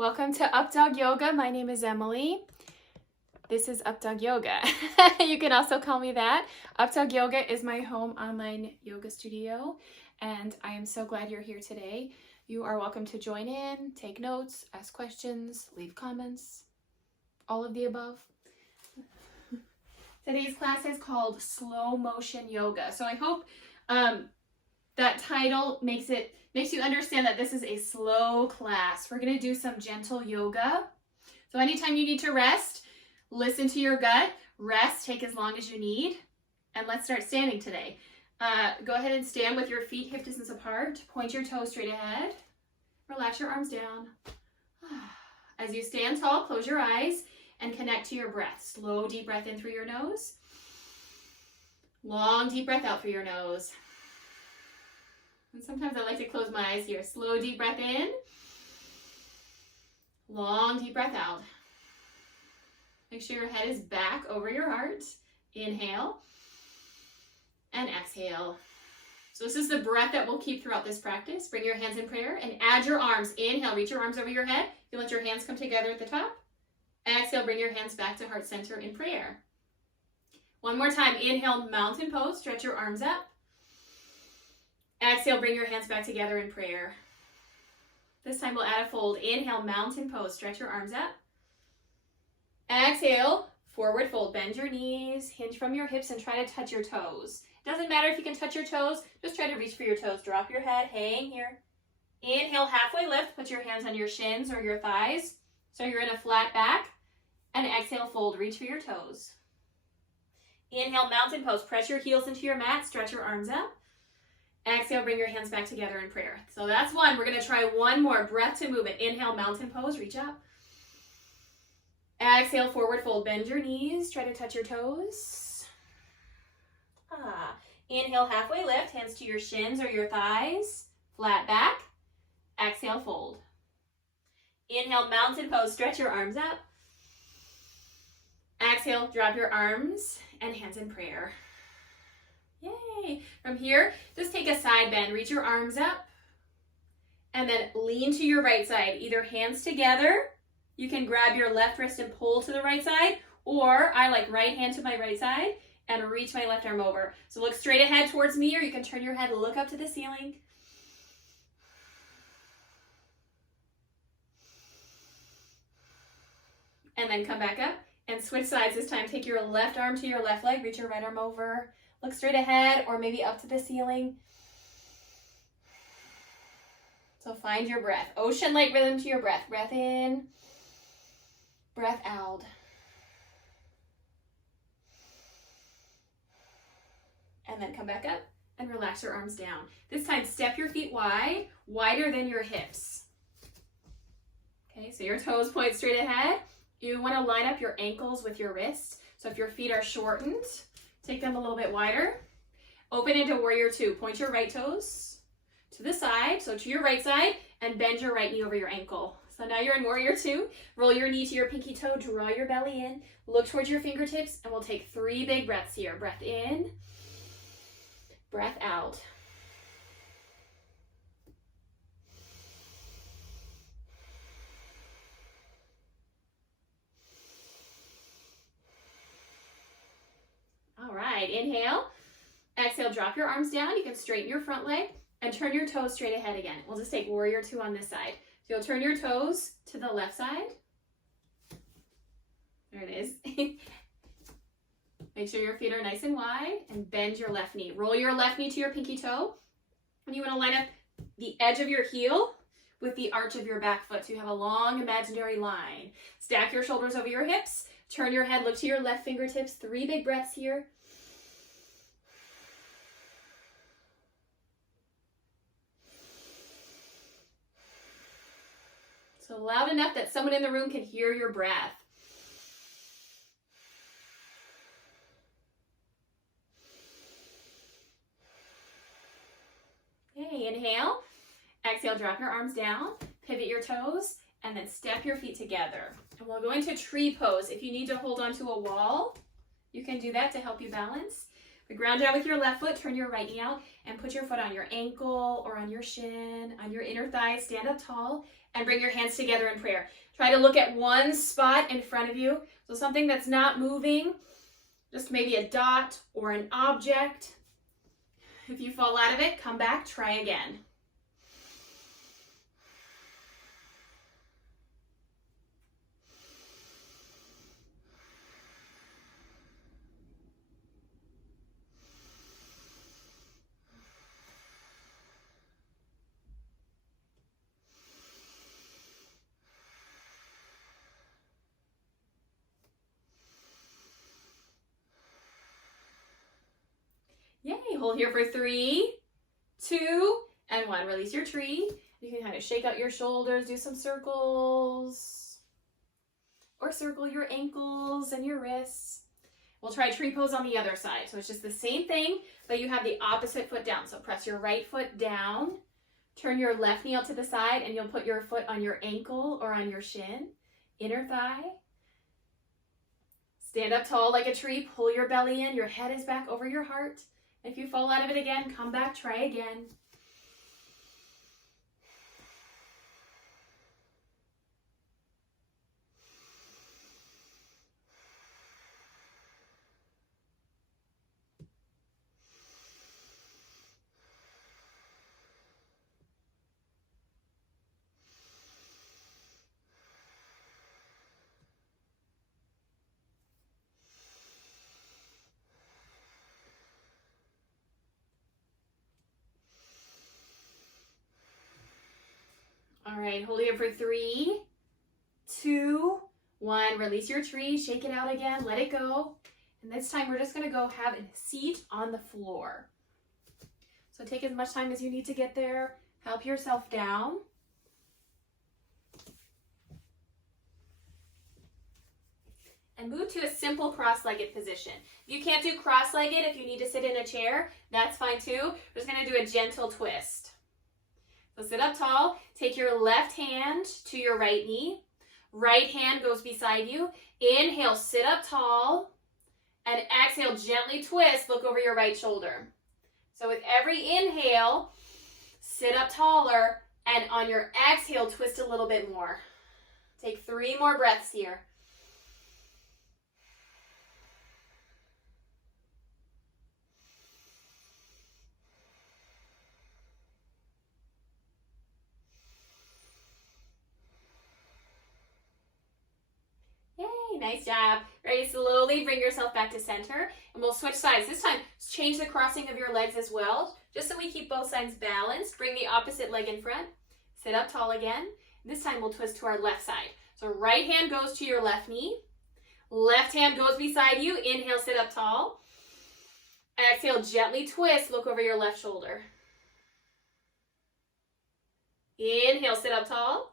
Welcome to Updawg-Yoga. My name is Emily. This is Updawg-Yoga. You can also call me that. Updawg-Yoga is my home online yoga studio, and I am so glad you're here today. You are welcome to join in, take notes, ask questions, leave comments, all of the above. Today's class is called Slow Motion Yoga. So I hope that title makes you understand that this is a slow class. We're going to do some gentle yoga. So anytime you need to rest, listen to your gut, rest, take as long as you need, and let's start standing today. Go ahead and stand with your feet hip distance apart. Point your toes straight ahead. Relax your arms down. As you stand tall, close your eyes and connect to your breath. Slow, deep breath in through your nose. Long, deep breath out through your nose. And sometimes I like to close my eyes here. Slow, deep breath in. Long, deep breath out. Make sure your head is back over your heart. Inhale and exhale. So this is the breath that we'll keep throughout this practice. Bring your hands in prayer and add your arms. Inhale, reach your arms over your head. You let your hands come together at the top. Exhale, bring your hands back to heart center in prayer. One more time. Inhale, mountain pose. Stretch your arms up. Exhale, bring your hands back together in prayer. This time we'll add a fold. Inhale, mountain pose. Stretch your arms up. Exhale, forward fold. Bend your knees, hinge from your hips, and try to touch your toes. Doesn't matter if you can touch your toes. Just try to reach for your toes. Drop your head. Hang here. Inhale, halfway lift. Put your hands on your shins or your thighs so you're in a flat back. And exhale, fold. Reach for your toes. Inhale, mountain pose. Press your heels into your mat. Stretch your arms up. Exhale, bring your hands back together in prayer. So that's one. We're going to try one more. Breath to movement. Inhale, mountain pose. Reach up. Exhale, forward fold. Bend your knees. Try to touch your toes. Inhale, halfway lift. Hands to your shins or your thighs. Flat back. Exhale, fold. Inhale, mountain pose. Stretch your arms up. Exhale, drop your arms and hands in prayer. Yay! From here, just take a side bend. Reach your arms up and then lean to your right side. Either hands together. You can grab your left wrist and pull to the right side, or I like right hand to my right side and reach my left arm over. So look straight ahead towards me, or you can turn your head, look up to the ceiling. And then come back up and switch sides this time. Take your left arm to your left leg, reach your right arm over. Look straight ahead or maybe up to the ceiling. So find your breath. Ocean-like rhythm to your breath. Breath in, breath out. And then come back up and relax your arms down. This time, step your feet wide, wider than your hips. Okay, so your toes point straight ahead. You want to line up your ankles with your wrists. So if your feet are shortened, take them a little bit wider. Open into warrior two. Point your right toes to the side, so to your right side, and bend your right knee over your ankle. So now you're in warrior two. Roll your knee to your pinky toe, draw your belly in, look towards your fingertips, and we'll take 3 big breaths here. Breath in, breath out. All right, inhale. Exhale, drop your arms down. You can straighten your front leg and turn your toes straight ahead again. We'll just take warrior two on this side. So you'll turn your toes to the left side. There it is. Make sure your feet are nice and wide and bend your left knee. Roll your left knee to your pinky toe. And you want to line up the edge of your heel with the arch of your back foot so you have a long imaginary line. Stack your shoulders over your hips. Turn your head, look to your left fingertips. 3 big breaths here. So loud enough that someone in the room can hear your breath. Okay, inhale. Exhale, drop your arms down. Pivot your toes. And then step your feet together. And we'll go into tree pose. If you need to hold onto a wall, you can do that to help you balance. The ground down with your left foot, turn your right knee out, and put your foot on your ankle or on your shin, on your inner thigh. Stand up tall and bring your hands together in prayer. Try to look at one spot in front of you. So something that's not moving, just maybe a dot or an object. If you fall out of it, come back, try again. Yay, hold here for 3, 2, and 1. Release your tree. You can kind of shake out your shoulders, do some circles, or circle your ankles and your wrists. We'll try tree pose on the other side. So it's just the same thing, but you have the opposite foot down. So press your right foot down, turn your left knee out to the side, and you'll put your foot on your ankle or on your shin, inner thigh. Stand up tall like a tree, pull your belly in, your head is back over your heart. If you fall out of it again, come back, try again. All right, hold here for 3, 2, 1. Release your tree, shake it out again, let it go. And this time we're just gonna go have a seat on the floor. So take as much time as you need to get there. Help yourself down. And move to a simple cross-legged position. If you can't do cross-legged, if you need to sit in a chair, that's fine too. We're just gonna do a gentle twist. So sit up tall, take your left hand to your right knee. Right hand goes beside you. Inhale, sit up tall. And exhale, gently twist, look over your right shoulder. So with every inhale, sit up taller. And on your exhale, twist a little bit more. Take 3 more breaths here. Nice job. Ready, slowly bring yourself back to center, and we'll switch sides. This time, change the crossing of your legs as well, just so we keep both sides balanced. Bring the opposite leg in front. Sit up tall again. This time, we'll twist to our left side. So right hand goes to your left knee. Left hand goes beside you. Inhale, sit up tall. Exhale, gently twist. Look over your left shoulder. Inhale, sit up tall.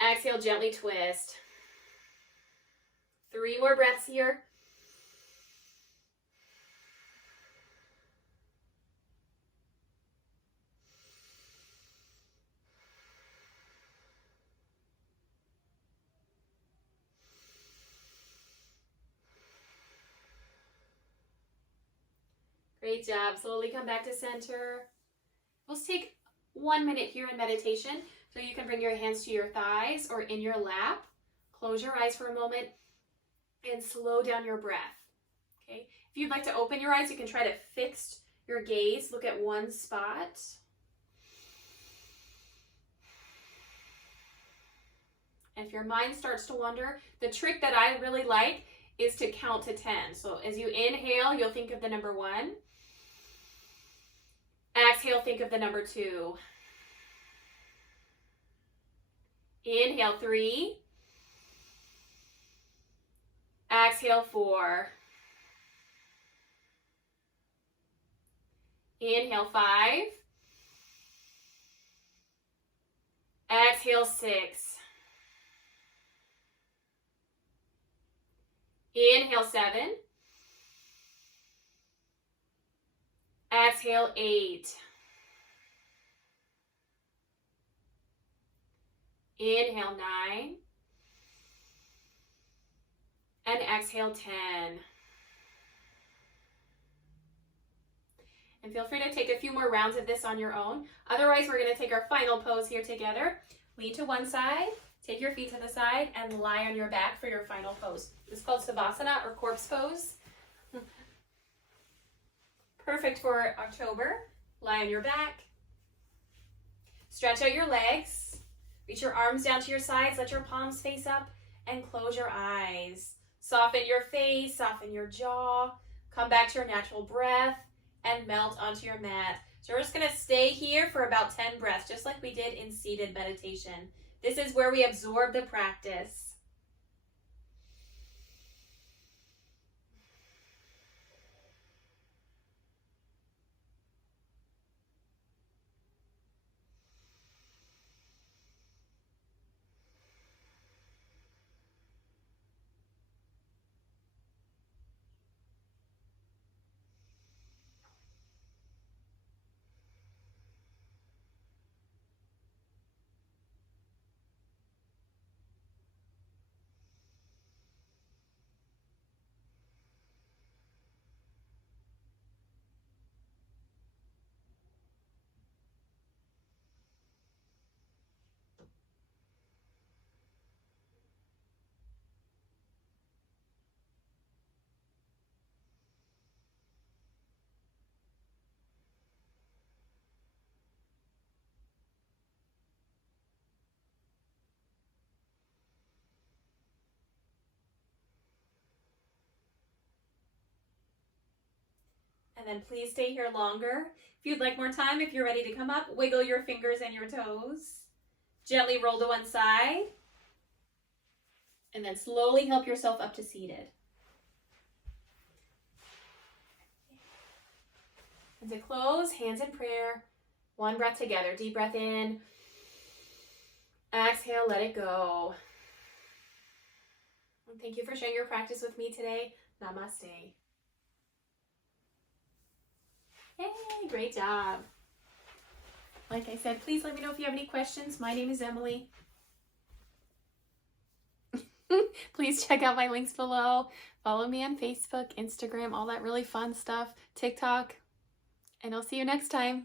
Exhale, gently twist. 3 more breaths here. Great job. Slowly come back to center. Let's take 1 minute here in meditation. So you can bring your hands to your thighs or in your lap. Close your eyes for a moment and slow down your breath. Okay. If you'd like to open your eyes, you can try to fix your gaze. Look at one spot. And if your mind starts to wander, the trick that I really like is to count to 10. So as you inhale, you'll think of the number 1. Exhale, think of the number 2. Inhale, 3. Exhale, 4. Inhale, 5. Exhale, 6. Inhale, 7. Exhale, 8. Inhale, 9. And exhale, 10. And feel free to take a few more rounds of this on your own. Otherwise, we're going to take our final pose here together. Lean to one side, take your feet to the side, and lie on your back for your final pose. This is called Savasana or corpse pose. Perfect for October. Lie on your back. Stretch out your legs. Reach your arms down to your sides. Let your palms face up and close your eyes. Soften your face, soften your jaw. Come back to your natural breath and melt onto your mat. So we're just going to stay here for about 10 breaths, just like we did in seated meditation. This is where we absorb the practice. And then please stay here longer. If you'd like more time, if you're ready to come up, wiggle your fingers and your toes. Gently roll to one side. And then slowly help yourself up to seated. And to close, hands in prayer. One breath together. Deep breath in. Exhale, let it go. And thank you for sharing your practice with me today. Namaste. Hey, great job. Like I said, please let me know if you have any questions. My name is Emily. Please check out my links below. Follow me on Facebook, Instagram, all that really fun stuff, TikTok. And I'll see you next time.